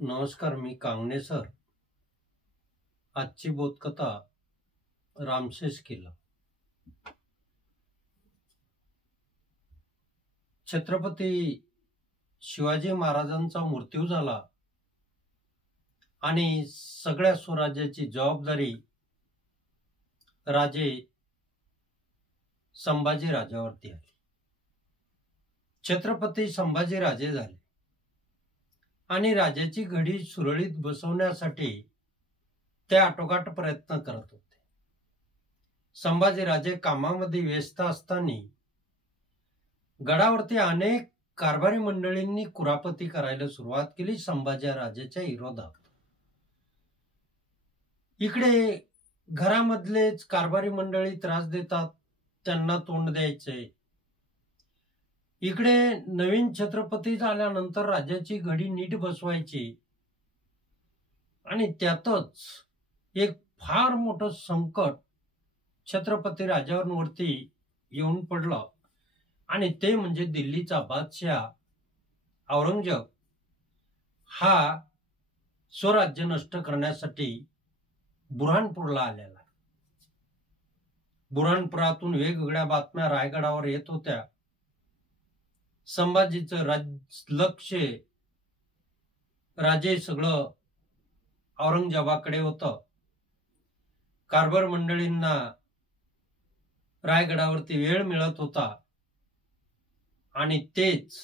नमस्कार, मी कांगणे सर. आजची बोधकथा रामशेष किल्ला. छत्रपती शिवाजी महाराजांचा मृत्यू झाला आणि सगळ्या स्वराज्याची जबाबदारी राजे संभाजी राजावरती आली. छत्रपती संभाजी राजे झाले आणि राजाची घडी सुरळीत बसवण्यासाठी ते आटोकाट प्रयत्न करत होते. संभाजीराजे कामामध्ये व्यस्त असताना गडावरती अनेक कारभारी मंडळींनी कुरापती करायला सुरुवात केली संभाजीराजेच्या विरोधात. इकडे घरामधलेच कारभारी मंडळी त्रास देतात, त्यांना तोंड द्यायचे. इकडे नवीन छत्रपती झाल्यानंतर राजाची घडी नीट बसवायची आणि त्यातच एक फार मोठं संकट छत्रपती राजांवरती येऊन पडलं आणि ते म्हणजे दिल्लीचा बादशाह औरंगजेब हा स्वराज्य नष्ट करण्यासाठी बुऱ्हाणपूरला आलेला. बुऱ्हाणपुरातून वेगवेगळ्या बातम्या रायगडावर येत होत्या. संभाजीचं लक्ष राजे सगळं औरंगजेबाकडे होतं. कारभार मंडळींना रायगडावरती वेळ मिळत होता आणि तेच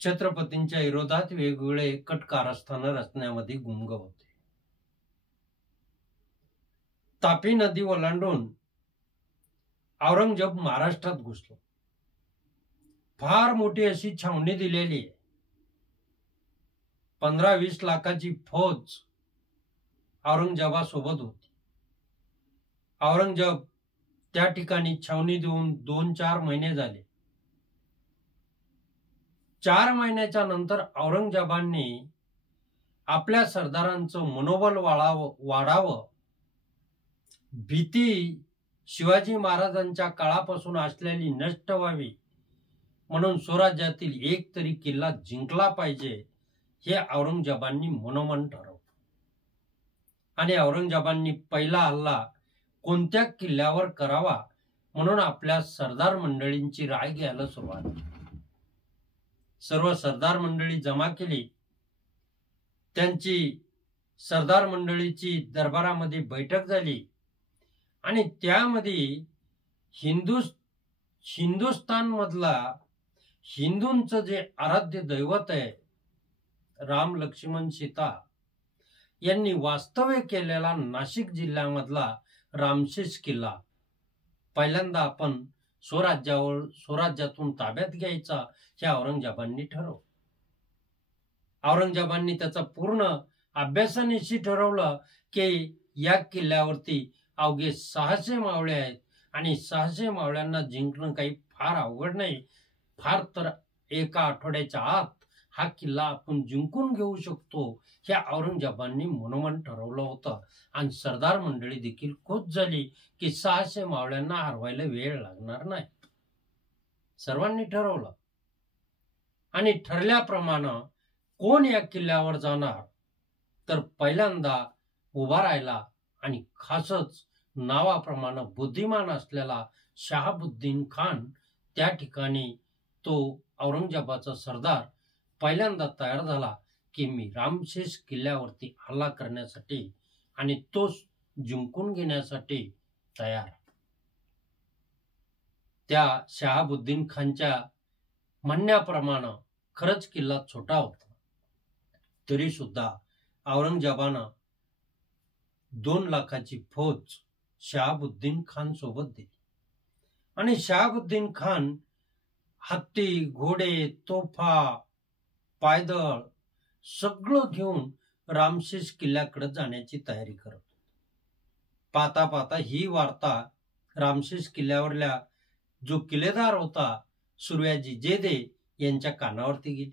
छत्रपतींच्या विरोधात वेगवेगळे कट कारस्थानं रचण्यामध्ये गुंग होते. तापी नदी ओलांडून औरंगजेब महाराष्ट्रात घुसलो. फार मोठी अशी छावणी दिलेली आहे. 15-20 लाखाची फौज औरंगजेबासोबत होती. औरंगजेब त्या ठिकाणी छावणी देऊन 2-4 महिने झाले. 4 महिन्याच्या नंतर औरंगजेबांनी आपल्या सरदारांचं मनोबल वाढावं, भीती शिवाजी महाराजांच्या काळापासून असलेली नष्ट व्हावी म्हणून स्वराज्यातील एक तरी किल्ला जिंकला पाहिजे हे औरंगजेबांनी मनोमन ठरवलं. आणि औरंगजेबांनी पहिला हल्ला कोणत्या किल्ल्यावर करावा म्हणून आपल्या सरदार मंडळींची राय घ्यायला सुरुवात केली. सर्व सरदार मंडळी जमा केली. त्यांची सरदार मंडळीची दरबारामध्ये बैठक झाली आणि त्यामध्ये हिंदुस्थान मधला हिंदूंचं जे आराध्य दैवत आहे राम लक्ष्मण सीता यांनी वास्तव्य केलेला नाशिक जिल्ह्यामधला रामशेष किल्ला पहिल्यांदा आपण स्वराज्यातून ताब्यात घ्यायचा हे औरंगजेबांनी ठरवलं. औरंगजेबांनी त्याचा पूर्ण अभ्यासानिशी ठरवलं की या किल्ल्यावरती अवघे 600 मावळे आहेत आणि 600 मावळ्यांना जिंकणं काही फार अवघड नाही. फार तर एका आठवड्याच्या आत हा किल्ला आपण जिंकून घेऊ शकतो हे औरंगजेबांनी मनोमन ठरवलं होतं. आणि सरदार मंडळी देखील खुश झाली की 600 मावळ्यांना हरवायला वेळ लागणार नाही. सर्वांनी ठरवलं आणि ठरल्याप्रमाणे कोण या किल्ल्यावर जाणार तर पहिल्यांदा उभा राहिला आणि खासच नावाप्रमाणे बुद्धिमान असलेला शहाबुद्दीन खान त्या ठिकाणी तो औरंगजेबाचा सरदार पहिल्यांदा तयार झाला की मी रामशेष किल्ल्यावरती हल्ला करण्यासाठी आणि तो जिंकून घेण्यासाठी तयार. त्या शहाबुद्दीन खानच्या म्हणण्याप्रमाणे खरंच किल्ला छोटा होता, तरी सुद्धा औरंगजेबानं 2 लाखाची फौज शहाबुद्दीन खान सोबत दिली आणि शहाबुद्दीन खान हत्ती, घोडे, तोफा, पायदळ सगळं घेऊन रामशेष किल्ल्याकडे जाण्याची तयारी करत होते. पाहता पाहता ही वार्ता रामशेष किल्ल्यावरल्या जो किल्लेदार होता सूर्याजी जेदे यांच्या कानावरती गेली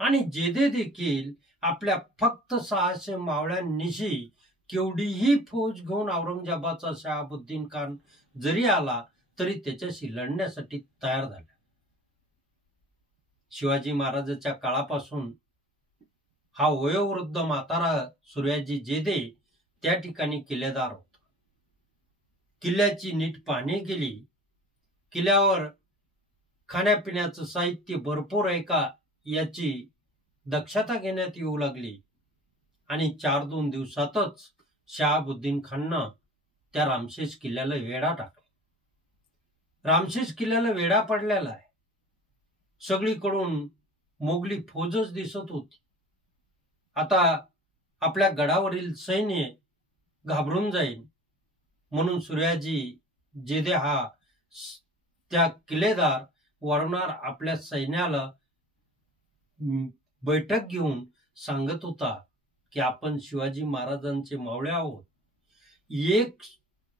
आणि जेदे देखील आपल्या फक्त 600 मावळ्यांनिशी केवढीही फौज घेऊन औरंगजेबाचा शहाबुद्दीन खान जरी आला तरी त्याच्याशी लढण्यासाठी तयार झाला. शिवाजी महाराजांच्या काळापासून हा वयोवृद्ध म्हातारा सूर्याजी जेदे त्या ठिकाणी किल्लेदार होता. किल्ल्याची नीट पाहणी केली. किल्ल्यावर खाण्यापिण्याचं साहित्य भरपूर आहे का याची दक्षता घेण्यात येऊ लागली आणि 4-2 दिवसातच शहाबुद्दीन खाननं त्या रामशेष किल्ल्याला वेढा टाकला. रामशेष किल्ल्याला वेढा पडलेला आहे. सगळीकडून मोगली फौजच दिसत होती. आता आपल्या गडावरील सैन्य घाबरून जाईल म्हणून सूर्याजी जेदे हा त्या किल्लेदार वारंवार आपल्या सैन्याला बैठक घेऊन सांगत होता की आपण शिवाजी महाराजांचे मावळे आहोत. एक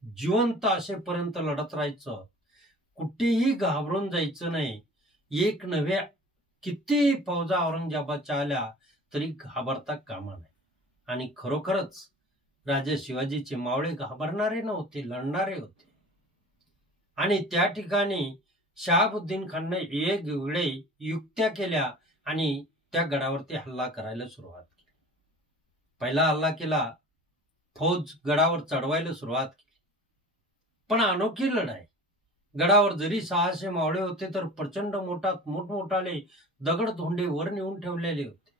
जिवंत असेपर्यंत लढत राहायचं, कुठेही घाबरून जायचं नाही. एक नव्हे किती फौजा औरंगजेबाच्या आल्या तरी घाबरता कामा नाही. आणि खरोखरच राजे शिवाजीचे मावळे घाबरणारे नव्हते, लढणारे होते. आणि त्या ठिकाणी शहाबुद्दीन खानने वेगवेगळे युक्त्या केल्या आणि त्या गडावरती हल्ला करायला सुरुवात केली. पहिला हल्ला केला, फौज गडावर चढवायला सुरुवात केली. पण अनोखी लढाई. गडावर जरी 600 मावळे होते तर प्रचंड मोठमोठाले दगड धोंडे वर नेऊन ठेवलेले होते.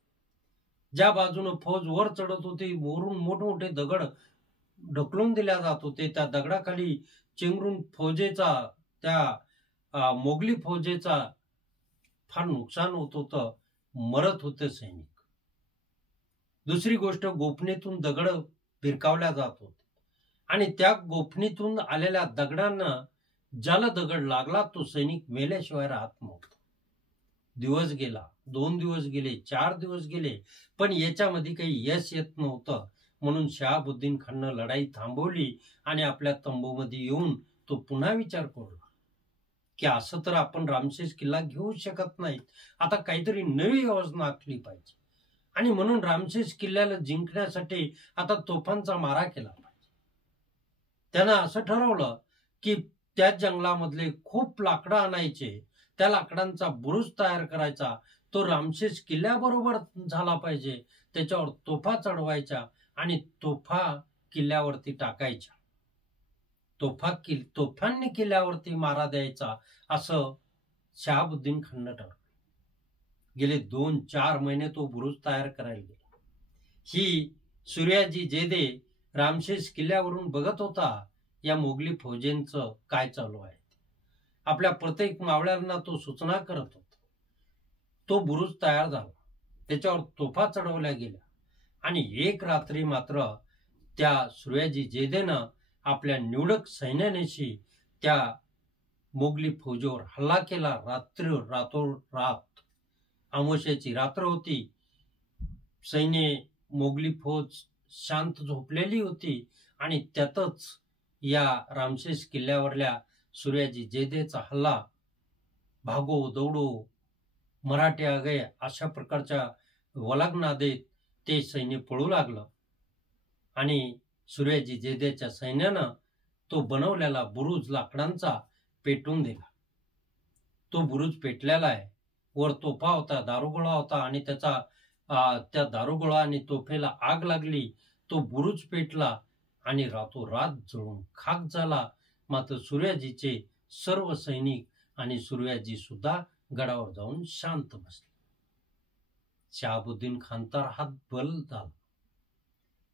ज्या बाजूने फौज वर चढत होती वरून मोठमोठे दगड ढकलून दिल्या जात होते. त्या दगडाखाली चिंगरून फौजेचा, त्या मोगली फौजेचा फार नुकसान होत होतं, मरत होते सैनिक. दुसरी गोष्ट, गोफणीतून दगड भिरकावल्या जात होते आणि त्या गोफणीतून आलेल्या दगडांना ज्याला दगड लागला तो सैनिक मेल्याशिवाय राहत नव्हता. दिवस गेला, 2 दिवस गेले, 4 दिवस गेले, पण याच्यामध्ये काही यश येत नव्हतं. म्हणून शहाबुद्दीन खाननं लढाई थांबवली आणि आपल्या तंबूमध्ये येऊन तो पुन्हा विचार करू लागला की असं तर आपण रामशेष किल्ला घेऊ शकत नाहीत. आता काहीतरी नवी योजना आखली पाहिजे. आणि म्हणून रामशेष किल्ल्याला जिंकण्यासाठी आता तोफांचा मारा केला पाहिजे. त्यानं असं ठरवलं की त्या जंगलामधले खूप लाकडं आणायचे, त्या लाकडांचा बुरुज तयार करायचा, तो रामशेष किल्ल्याबरोबर झाला पाहिजे. त्याच्यावर तोफा चढवायच्या आणि तोफा किल्ल्यावरती टाकायच्या. तोफांनी किल्ल्यावरती मारा द्यायचा असं शहाबुद्दीन खाननं ठरवलं. गेले 2-4 महिने तो बुरुज तयार करायला गेला. ही सूर्याजी जेदे रामशेष किल्ल्यावरून बघत होता या मोगली फौजेंचं काय चालू आहे. आपल्या प्रत्येक मावळ्यांना तो सूचना करत होता. तो बुरुज तयार झाला, त्याच्यावर तोफा चढवल्या गेल्या आणि एक रात्री मात्र त्या सूर्याजी जेदेनं आपल्या निवडक सैन्यानेशी त्या मोगली फौजेवर हल्ला केला. रातोरात अमावस्येची रात्र होती. सैन्य, मोगली फौज शांत झोपलेली होती आणि त्यातच या रामशेष किल्ल्यावरल्या सूर्याजी जेदेचा हल्ला, भागो दौडो मराठे आ गए अशा प्रकारच्या वलागना देत ते सैन्य पळू लागलं आणि सूर्याजी जेदेच्या सैन्यानं तो बनवलेला बुरुज लाकडांचा पेटून दिला. तो बुरुज पेटलेला आहे. वर तोफा होता, दारुगोळा होता आणि त्या दारुगोळा आणि तोफेला आग लागली. तो बुरुज पेटला आणि रातोरात जळून खाक झाला. मात्र सूर्याजीचे सर्व सैनिक आणि सूर्याजी सुद्धा गडावर जाऊन शांत बसले. शहाबुद्दीन खान तर हात बल झाला.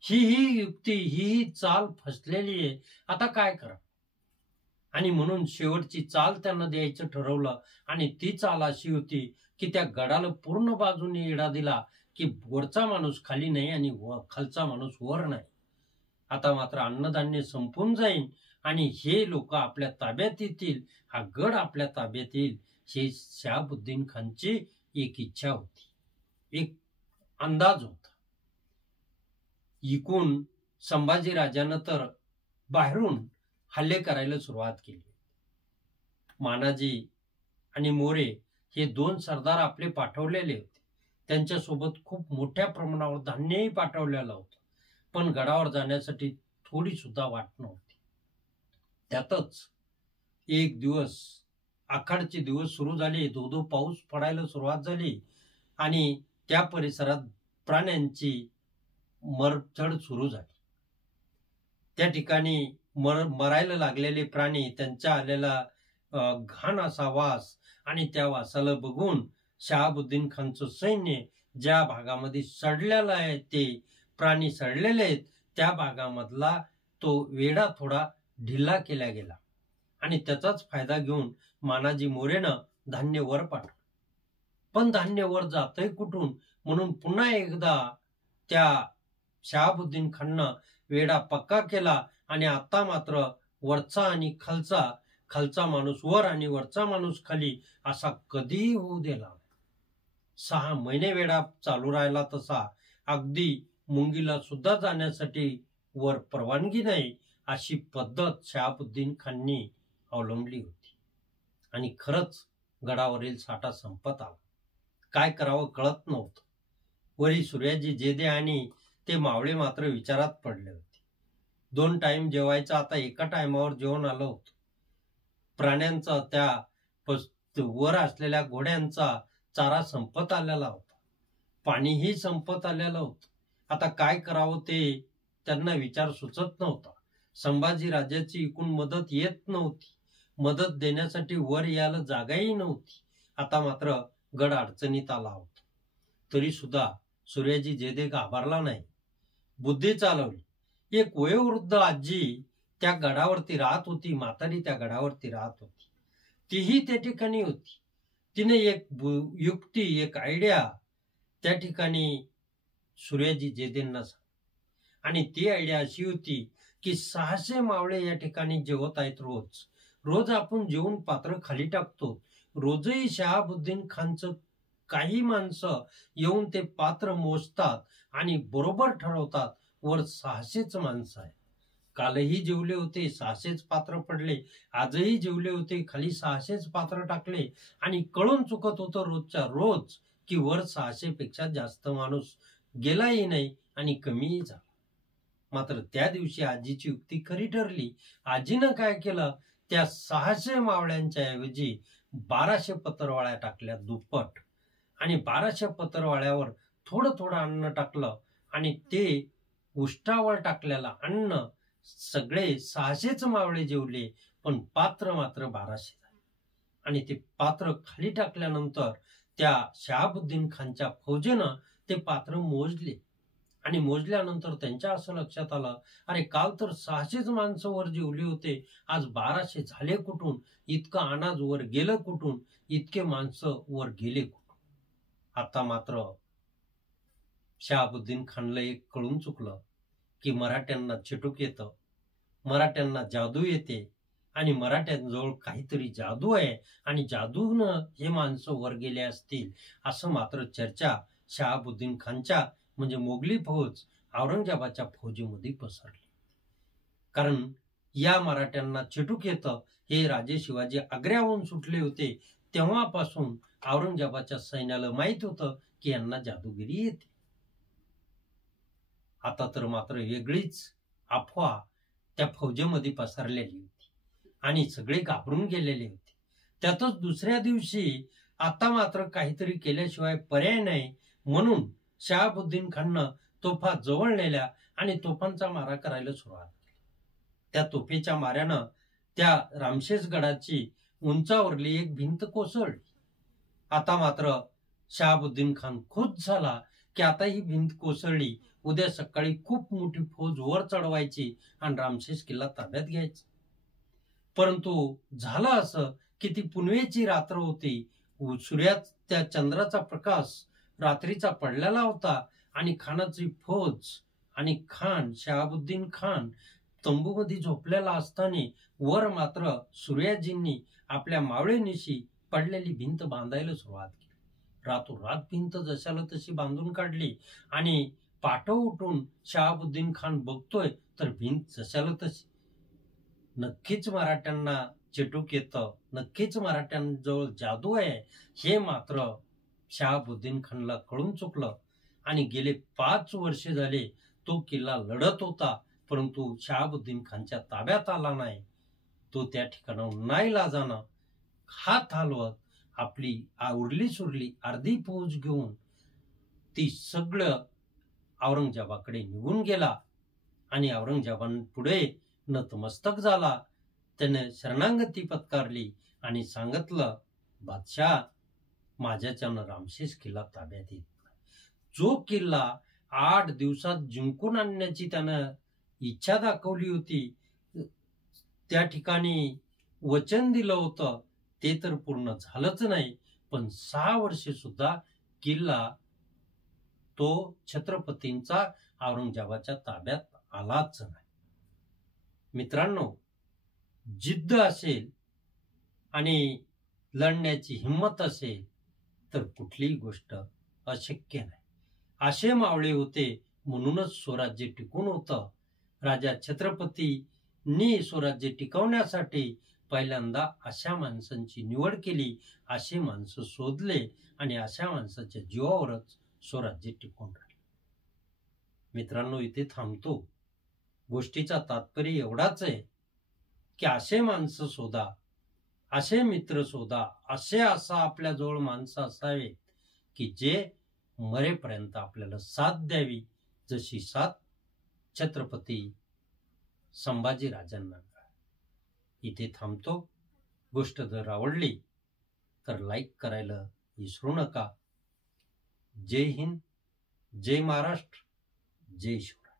ही युक्ती, ही चाल फसलेली आहे, आता काय करा. आणि म्हणून शेवटची चाल त्यांना द्यायचं ठरवलं आणि ती चाल अशी होती की त्या गडाला पूर्ण बाजूने इडा दिला की वरचा माणूस खाली नाही आणि खालचा माणूस वर नाही. आता मात्र अन्नधान्य संपून जाईल आणि हे लोक आपल्या ताब्यात येतील, हा गड आपल्या ताब्यात येईल, ही शहाबुद्दीन खानची एक इच्छा होती, एक अंदाज होता. इकून संभाजी राजानं तर बाहेरून हल्ले करायला सुरुवात केली. मानाजी आणि मोरे हे 2 सरदार आपले पाठवलेले होते. त्यांच्यासोबत खूप मोठ्या प्रमाणावर धान्यही पाठवलेलं होतं. पण गडावर जाण्यासाठी थोडी सुद्धा वाट नव्हती. त्यातच एक दिवस, आखाडचे दिवस सुरू झाले, धो पाऊस पडायला सुरुवात झाली आणि त्या परिसरात प्राण्यांची मरचढ सुरू झाली. त्या ठिकाणी मरायला लागलेले प्राणी, त्यांच्या आलेला घाण असा वास, आणि त्या वासाला बघून शहाबुद्दीन खानचं सैन्य ज्या भागामध्ये सडलेलं आहे, ते प्राणी सडलेले आहेत, त्या भागामधला तो वेढा थोडा ढिला केला गेला आणि त्याचाच फायदा घेऊन मानाजी मोरेनं धान्य वर पाठवलं. पण धान्य वर जातंय कुठून म्हणून पुन्हा एकदा त्या शहाबुद्दीन खाननं वेढा पक्का केला आणि आता मात्र वरचा आणि खालचा माणूस वर आणि वरचा माणूस खाली असा कधीही होऊ दिला. 6 महिने वेढा चालू राहिला. तसा अगदी मुंगीला सुद्धा जाण्यासाठी वर परवानगी नाही अशी पद्धत शहाबुद्दीन खाननी अवलंबली होती. आणि खरंच गडावरील साठा संपत आला. काय करावं कळत नव्हतं. वरी सूर्याजी जेदे आणि ते मावळे मात्र विचारात पडले होते. 2 टाइम जेवायचं आता एका टायमावर जेवण आलं होतं. प्राण्यांचा, त्या वर असलेल्या घोड्यांचा चारा संपत आलेला होता. पाणीही संपत आलेलं होतं. आता काय करावं ते त्यांना विचार सुचत नव्हता. संभाजी राजाची एकूण मदत येत नव्हती. मदत देण्यासाठी वर यायला जागाही नव्हती. आता मात्र गड अडचणीत आला होता. तरी सुद्धा सूर्याजी जेदे घाबरला नाही. बुद्धी चालवली. एक वयोवृद्ध आजी त्या गडावरती राहत होती. म्हातारी त्या गडावरती राहत होती. तीही त्या ठिकाणी होती. तिने एक युक्ती, एक आयडिया त्या ठिकाणी सूर्याजी जेदेंना सांगितली. आणि ती आयडिया अशी होती की 600 मावळे या ठिकाणी जेवत आहेत. रोज आपण जेवून पात्र खाली टाकतो. रोजही शहाबुद्दीन खानचं काही माणसं येऊन ते पात्र मोजतात आणि बरोबर ठरवतात वर 600च माणसं आहेत. कालही जेवले होते, 600च पात्र पडले. आजही जेवले होते, खाली 600च पात्र टाकले. आणि कळून चुकत होतं रोजच्या रोज की वर 600 पेक्षा जास्त माणूस गेलाही नाही आणि कमीही झाला. मात्र त्या दिवशी आजीची युक्ती खरी ठरली. आजीनं काय केलं, त्या 600 मावळ्यांच्या ऐवजी 1200 पत्रवाळ्या टाकल्या दुप्पट. आणि 1200 पत्रवाळ्यावर थोडं अन्न टाकलं आणि ते उष्टावर टाकलेलं अन्न सगळे 600च मावळे जेवले. पण पात्र मात्र 1200 झाले. आणि ते पात्र खाली टाकल्यानंतर त्या शहाबुद्दीन खानच्या फौजेनं ते पात्र मोजले. आणि मोजल्यानंतर त्यांच्या असं लक्षात आलं, अरे काल तर 600च माणसं वर जेवली होते, आज 1200 झाले कुठून? इतकं अनाज वर गेलं कुठून? इतके माणसं वर गेले कुठून? आता मात्र शहाबुद्दीन खानला एक कळून चुकलं की मराठ्यांना चिटूक येतं, मराठ्यांना जादू येते आणि मराठ्यांजवळ काहीतरी जादू आहे आणि जादूनं हे माणसं वर गेले असतील असं मात्र चर्चा शहाबुद्दीन खानच्या म्हणजे मोगली फौज औरंगजेबाच्या फौजीमध्ये पसरली. कारण या मराठ्यांना चिटूक येतं हे राजे शिवाजी आग्र्याहून सुटले होते तेव्हापासून औरंगजेबाच्या सैन्याला माहित होतं की यांना जादूगिरी येते. आता तर मात्र वेगळीच अफवा त्या फौजेमध्ये पसरलेली होती आणि सगळे घाबरून गेलेले होते. त्यातच दुसऱ्या दिवशी आता मात्र काहीतरी केल्याशिवाय पर्याय नाही म्हणून शहाबुद्दीन खाननं तोफा जवळ नेल्या आणि तोफांचा मारा करायला सुरुवात केली. त्या तोफेच्या माऱ्यानं त्या रामशेषगडाची उंचावरली एक भिंत कोसळली. आता मात्र शहाबुद्दीन खान खुश झाला की आता ही भिंत कोसळली, उद्या सकाळी खूप मोठी फौज वर चढवायची आणि रामशेष किल्ला ताब्यात घ्यायचा. परंतु झालं असं की ती पुनवेची रात्र होती. त्या चंद्राचा प्रकाश रात्रीचा पडलेला होता आणि खानाची फौज आणि खान शहाबुद्दीन खान तंबूमध्ये झोपलेला असताना वर मात्र सूर्याजींनी आपल्या मावळेनिशी पडलेली भिंत बांधायला सुरुवात केली. रातोरात भिंत जशाला तशी बांधून काढली आणि पाठव उठून शहाबुद्दीन खान बघतोय तर भिंत जशाला तशी. नक्कीच मराठ्यांना चिटूक येतं, नक्कीच मराठ्यांजवळ जादू आहे हे मात्र शहाबुद्दीन खानला कळून चुकलं. आणि गेले 5 वर्षे झाले तो किल्ला लढत होता परंतु शहाबुद्दीन खानच्या ताब्यात आला नाही. तो त्या ठिकाणाहून नाईलाजानं हात हलवत आपली उरली सुरली अर्धी फौज घेऊन ती सगळं औरंगजेबाकडे निघून गेला आणि औरंगजेबापुढे नतमस्तक झाला. त्याने शरणागती पत्कारली आणि सांगितलं, बादशाह, माझ्याच्यानं रामशेष किल्ला ताब्यात येत नाही. जो किल्ला 8 दिवसात जिंकून आणण्याची त्यानं इच्छा दाखवली होती, त्या ठिकाणी वचन दिलं होतं, ते तर पूर्ण झालंच नाही. पण 6 वर्षे सुद्धा किल्ला तो छत्रपतींचा औरंगजेबाच्या ताब्यात आलाच नाही. मित्रांनो, जिद्द असेल आणि लढण्याची हिंमत असेल तर कुठलीही गोष्ट अशक्य नाही. असे मावळे होते म्हणूनच स्वराज्य टिकून होतं. राजा छत्रपतींनी स्वराज्य टिकवण्यासाठी पहिल्यांदा अशा माणसांची निवड केली, असे माणसं शोधले आणि अशा माणसाच्या जीवावरच स्वराज्य टिकून राहिले. मित्रांनो, इथे थांबतो. गोष्टीचा तात्पर्य एवढाच आहे की असे माणसं शोधा, असे मित्र शोधा, असा आपल्याजवळ माणसं असावेत की जे मरेपर्यंत आपल्याला साथ द्यावी, जशी साथ छत्रपती संभाजीराजांना. इथे थांबतो. गोष्ट जर आवडली तर लाईक करायला विसरू नका. जय हिंद, जय महाराष्ट्र, जय शिवराय.